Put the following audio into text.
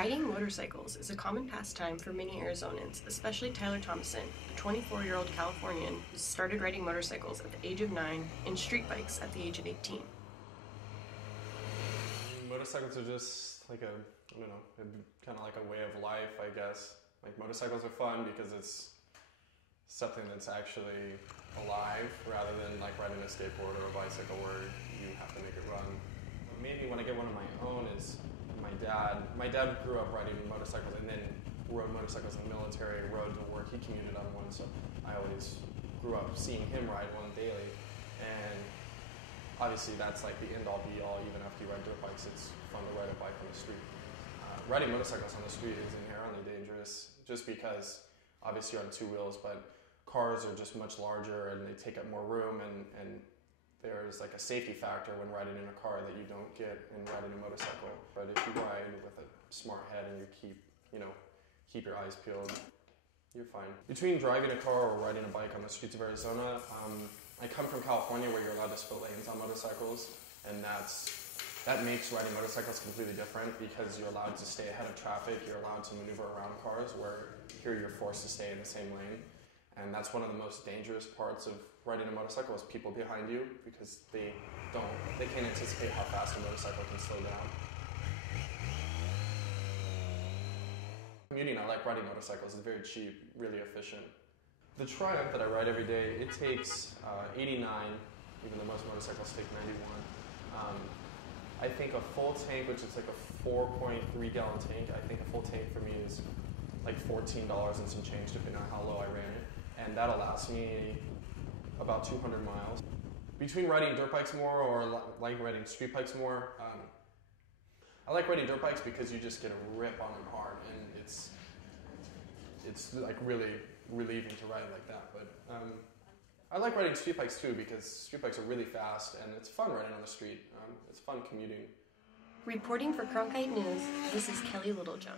Riding motorcycles is a common pastime for many Arizonans, especially Tyler Thomason, a 24-year-old Californian who started riding motorcycles at the age of 9 and street bikes at the age of 18. Motorcycles are just like kind of like a way of life, I guess. Like, motorcycles are fun because it's something that's actually alive rather than like riding a skateboard or a bicycle where you have to make it run. Maybe when I get one of my own is my dad. My dad grew up riding motorcycles and then rode motorcycles in the military, rode to work. He commuted on one, so I always grew up seeing him ride one daily. And obviously that's like the end-all be-all. Even after you ride dirt bikes, it's fun to ride a bike on the street. Riding motorcycles on the street is inherently dangerous just because obviously you're on two wheels, but cars are just much larger and they take up more room, and there's like a safety factor when riding in a car that you don't get in riding a motorcycle. But if you ride with a smart head and you keep your eyes peeled, you're fine. Between driving a car or riding a bike on the streets of Arizona, I come from California where you're allowed to split lanes on motorcycles, and that makes riding motorcycles completely different because you're allowed to stay ahead of traffic, you're allowed to maneuver around cars, where here you're forced to stay in the same lane. And that's one of the most dangerous parts of riding a motorcycle is people behind you, because they can't anticipate how fast a motorcycle can slow down. Commuting, I like riding motorcycles. It's very cheap, really efficient. The Triumph that I ride every day, it takes 89, even though most motorcycles take 91. I think a full tank, which is like a 4.3 gallon tank, I think a full tank for me is like $14 and some change depending on how low I ran it. And that'll last me about 200 miles. Between riding dirt bikes more or like riding street bikes more, I like riding dirt bikes because you just get a rip on them hard, and it's like really relieving to ride like that. But I like riding street bikes too because street bikes are really fast and it's fun riding on the street. It's fun commuting. Reporting for Cronkite News, this is Kelly Littlejohn.